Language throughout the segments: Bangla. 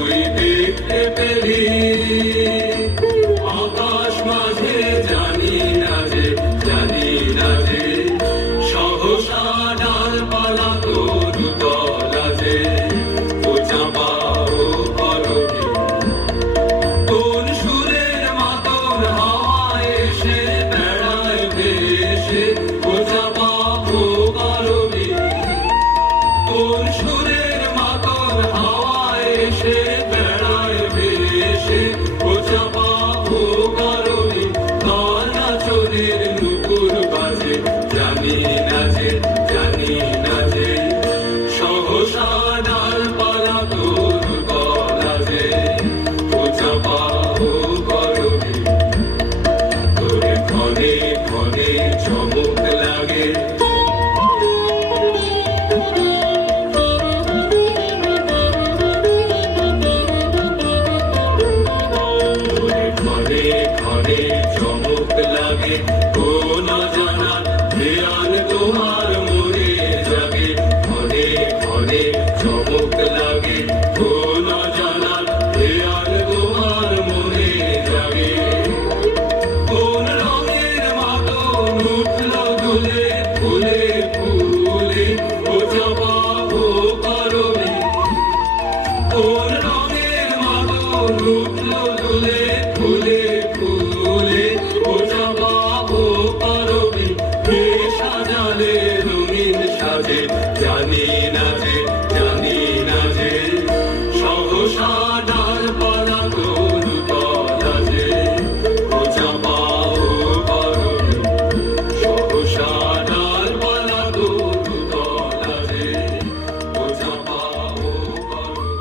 তুই দেখতে পেলি আকাশ মাঝে জানি না যে সহসা ডালপালা তোর তলা যে ও চাপা ও করবি কোন সুরের মাতন হাওয়ায় এসে বেড়ায় ভেসে ও চাপা ও করবি কোন সুরের মাতন হাওয়ায় এসে বেড়ায় ভেসে ও চাপা ও করবি কার নাচনের নুপুর বাজে জানি না যে সহসা ডালপালা তোর তলা যে ও চাপা ও করবি তোর ক্ষণে ক্ষণে চমক লাগে ক্ষণে ক্ষণে চমক লাগে কোন অজানা ধ্যান তোমার মনে জাগে ক্ষণে ক্ষণে চমক লাগে কোন অজানা ধ্যান তোমার মনে জাগে কোন রঙের মাতন উঠল দুলে ফুলে ফুলে ও চাপা ও করবি কোন রঙের মাতন উঠল দুলে ফুলে ফুলে ও চাপা ও করবি কে সাজালে রঙিন সাজে জানি না যে সহসা ডালপালা তোর তলা যে ও চাপা ও করবি সহসা ডালপালা তোর তলা যে ও চাপা ও করবি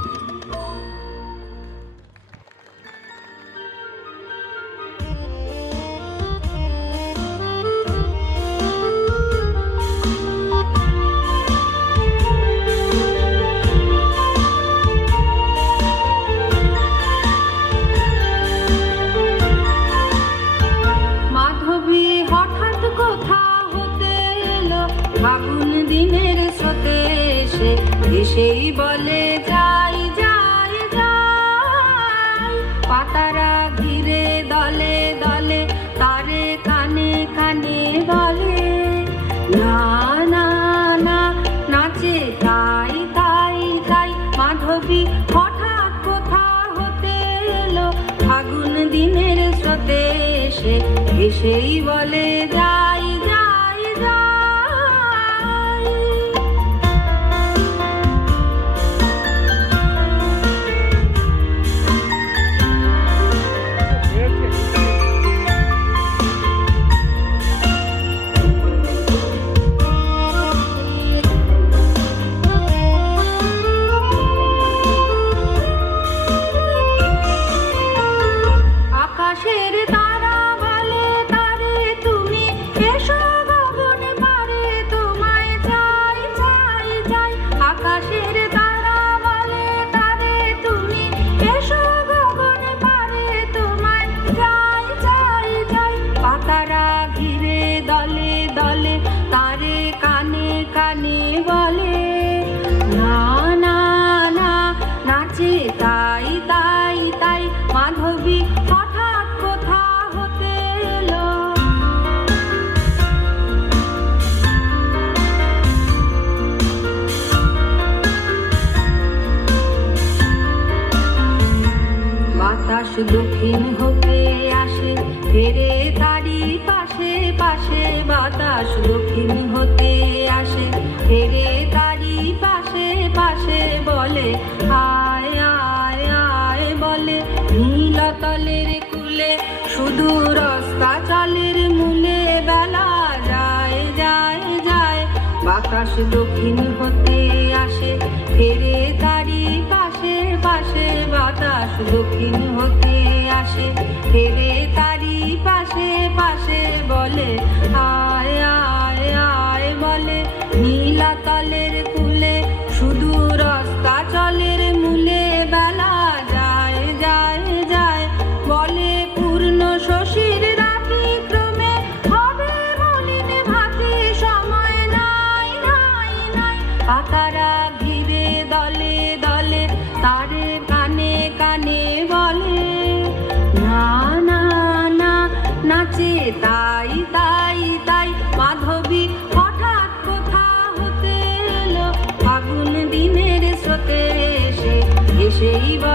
মাধবী হঠাৎ কোথা হতে এলো ফাগুন দিনের স্রোতে এসে এসেই বলে যাই যাই যাই পাতারা ঘিরে দলে দলে তারে কানে কানে বলে না না না নাচে তাই তাই তাই মাধবী হঠাৎ কোথা হতে এলো ফাগুন দিনের স্রোতে এসে এসেই বলে যাই যাই যাই আকাশের তারা বলে তারে তুমি এসো গগন পারে তোমায় চাই চাই চাই আকাশের তারা বলে তারে তুমি এসো গগন পারে তোমায় চাই চাই চাই পাতারা ঘিরে দলে দলে তারে কানে কানে বলে না না না নাচে তাই তাই তাই মাধবী হঠাৎ কোথা হতে এলো বাতাস দক্ষিণ হতে আসে ফেরে তারি পাশে পাশে বাতাস দক্ষিণ হতে আসে ফেরে তারি পাশে পাশে বলে আয় আয় আয় বলে নীলতলের কুলে শুধু রাস্তা চালের মূলে বেলা যায় যায় যায় বাতাস দক্ষিণ হতে আসে ফেরে তারি পাশে পাশে বাতাস দক্ষিণ হতে আসে ফেরে তারি পাশে পাশে বলে আয় আয় আয় বলে নীলাতলের কুলে শুধু রাস্তা চলের মূলে বেলা যায় যায় যায় বলে পূর্ণ শশীর রাতি ক্রমে হবে মলিন ভাতি সময় নাই নাই নাই পাতারা ঘিরে দলে দলে তারে কানে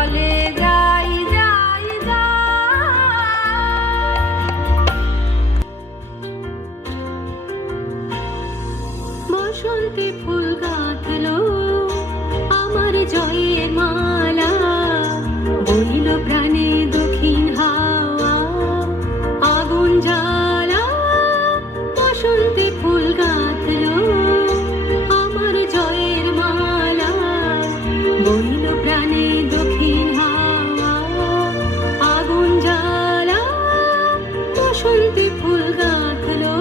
চলে যাই যাই যাই। বসন্তে ফুল গাঁথলো আমার জয়ের মালা, বইল প্রাণে দক্ষিণ হাওয়া আগুন জ্বালা। বসন্তে ফুল গাঁথলো আমার জয়ের মালা, বইল প্রাণে দক্ষিণ হাওয়া আগুন জ্বালা। বসন্তে ফুল গাঁথলো।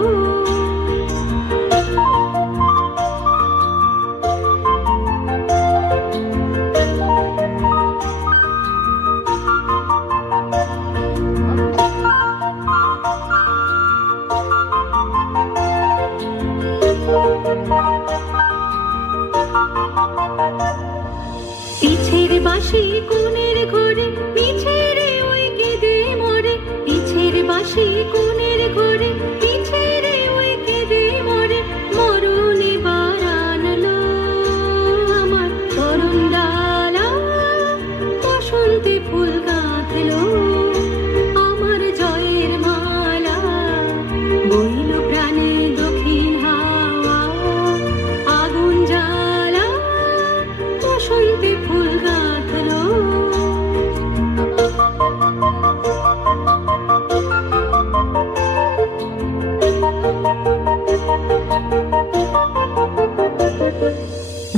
পিছের বাঁশি কোণের ঘরে পিছের ওই কেঁদে মরে, পিছের বাঁশি কোণের ঘরে পিছের ওই কেঁদে মরে। মরণ এবার আনলো আমার করুণ ডালা, বসন্তে ফুল গাঁথলো আমার জয়ের মালা, বইল প্রাণে দক্ষিণ হাওয়া আগুন জ্বালা। বসন্তে ফুল গাঁথলো।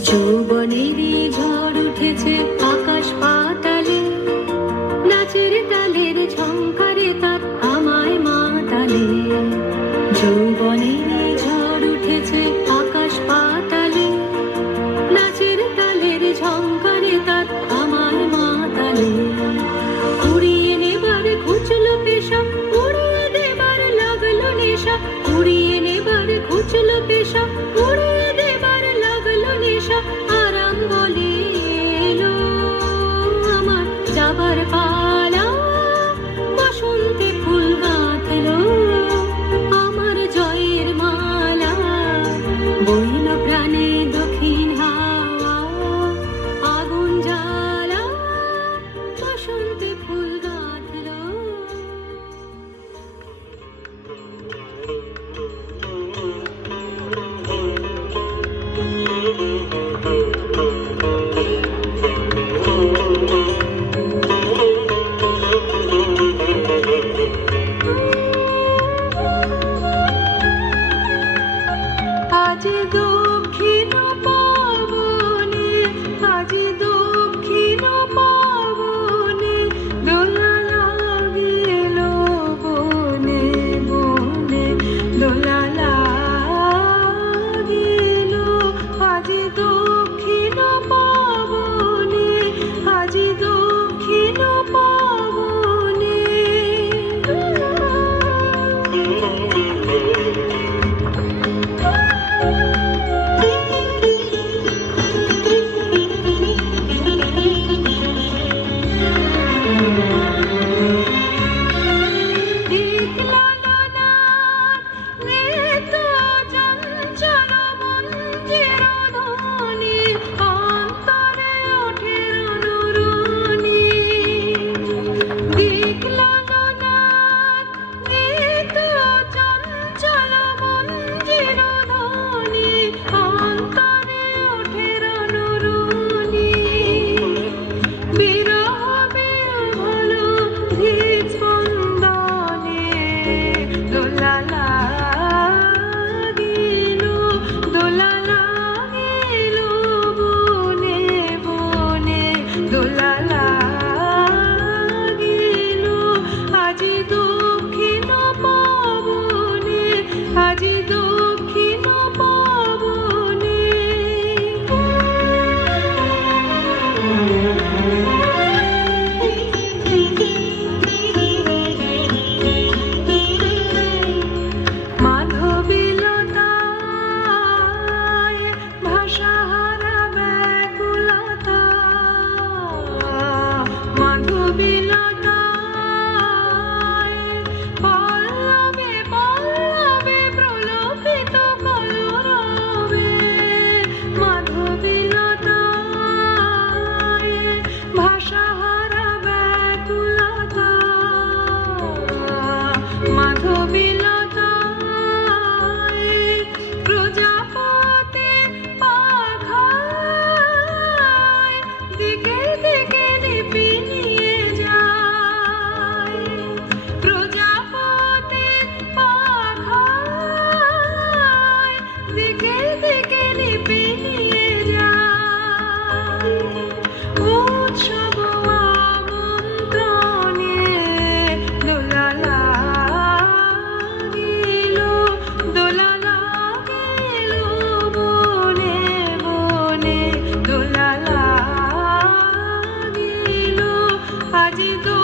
যৌবনেরই ঝড় উঠেছে আকাশ পাতালে, নাচের তালের ঝংকারে তার আমায় মাতালে। যৌবনেরই ঝড় উঠেছে আকাশ পাতালে, নাচের তালের ঝংকারে তার আমায় মাতালে। উড়িয়ে নেবার ঘুচলো পেশা, উড়িয়ে দেবার লাগলো নেশা, উড়িয়ে নেবার ঘুচলো পেশা, উড়িয়ে দেবার লাগলো নেশা। আরাম বলে এলো আমার যাবার পালা, বসন্তে ফুল গাঁথলো আমার জয়ের মালা, বইল প্রাণে দক্ষিণ হাওয়া আগুন জ্বালা। বসন্তে ফুল গাঁথলো। আজ দক্ষিণ পাবনে, আজ দক্ষিণ পাবনে দোলা লাগিল বনে বনে, দোলা লাগিল। আজ দক্ষিণ পাবনে, আজ দক্ষিণ পাবনে। ভাষাহারা আজি